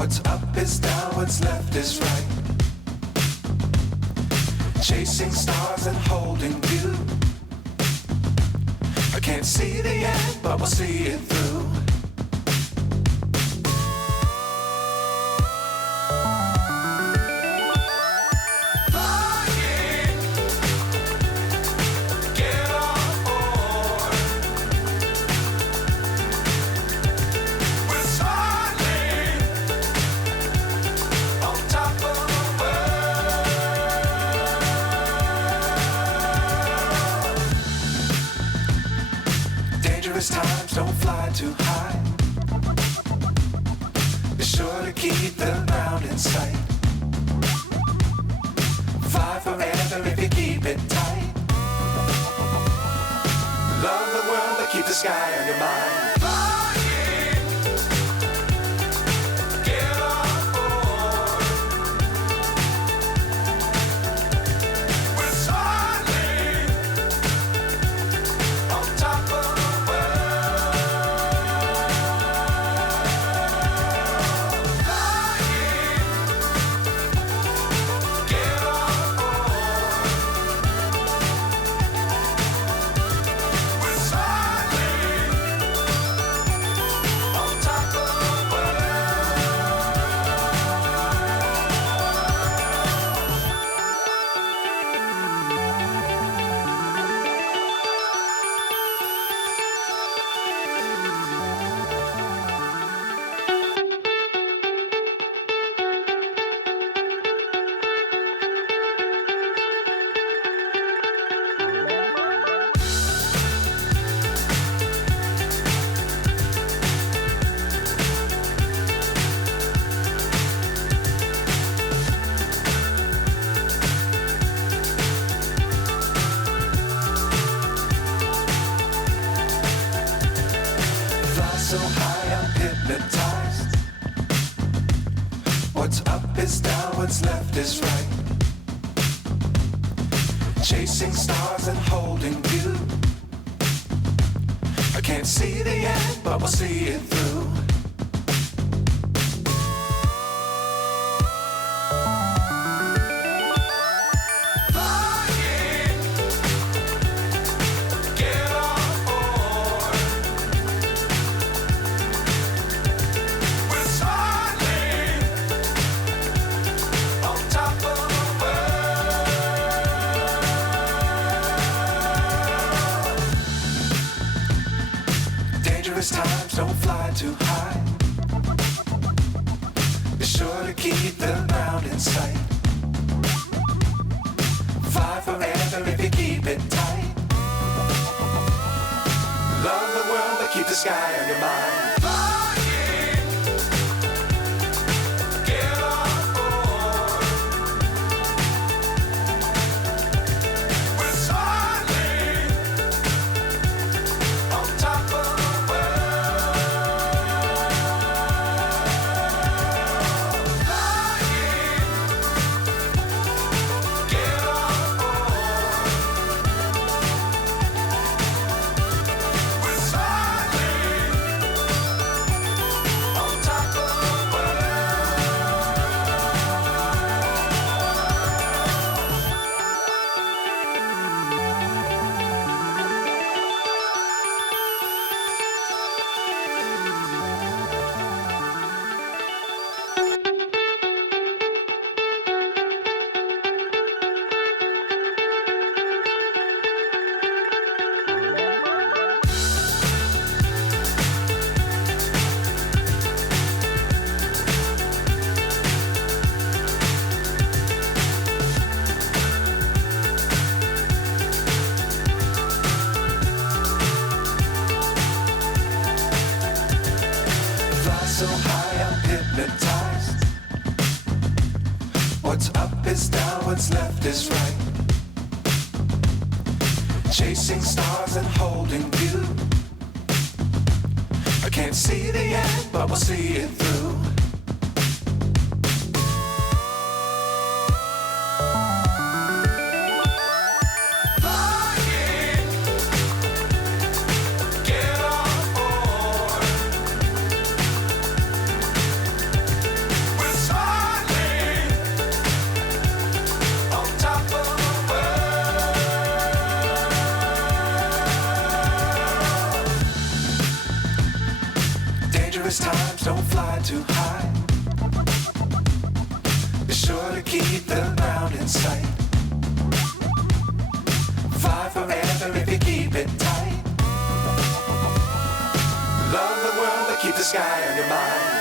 What's up is down, what's left is right. Chasing stars and holding you. I can't see the end, but we'll see it through. Times don't fly too high. Be sure to keep the ground in sight. Fly forever if you keep it tight. Love the world but keep the sky on your mind. So high I'm hypnotized. What's up is down, what's left is right. Chasing stars and holding you. I can't see the end, but we'll see it through. Times don't fly too high. Be sure to keep the ground in sight. Fly forever if you keep it tight. Love the world but keep the sky on your mind. So high I'm hypnotized. What's up is down, what's left is right. Chasing stars and holding you. I can't see the end, but we'll see it through. Dangerous times, don't fly too high. Be sure to keep the ground in sight. Fly forever if you keep it tight. Love the world, but keep the sky on your mind.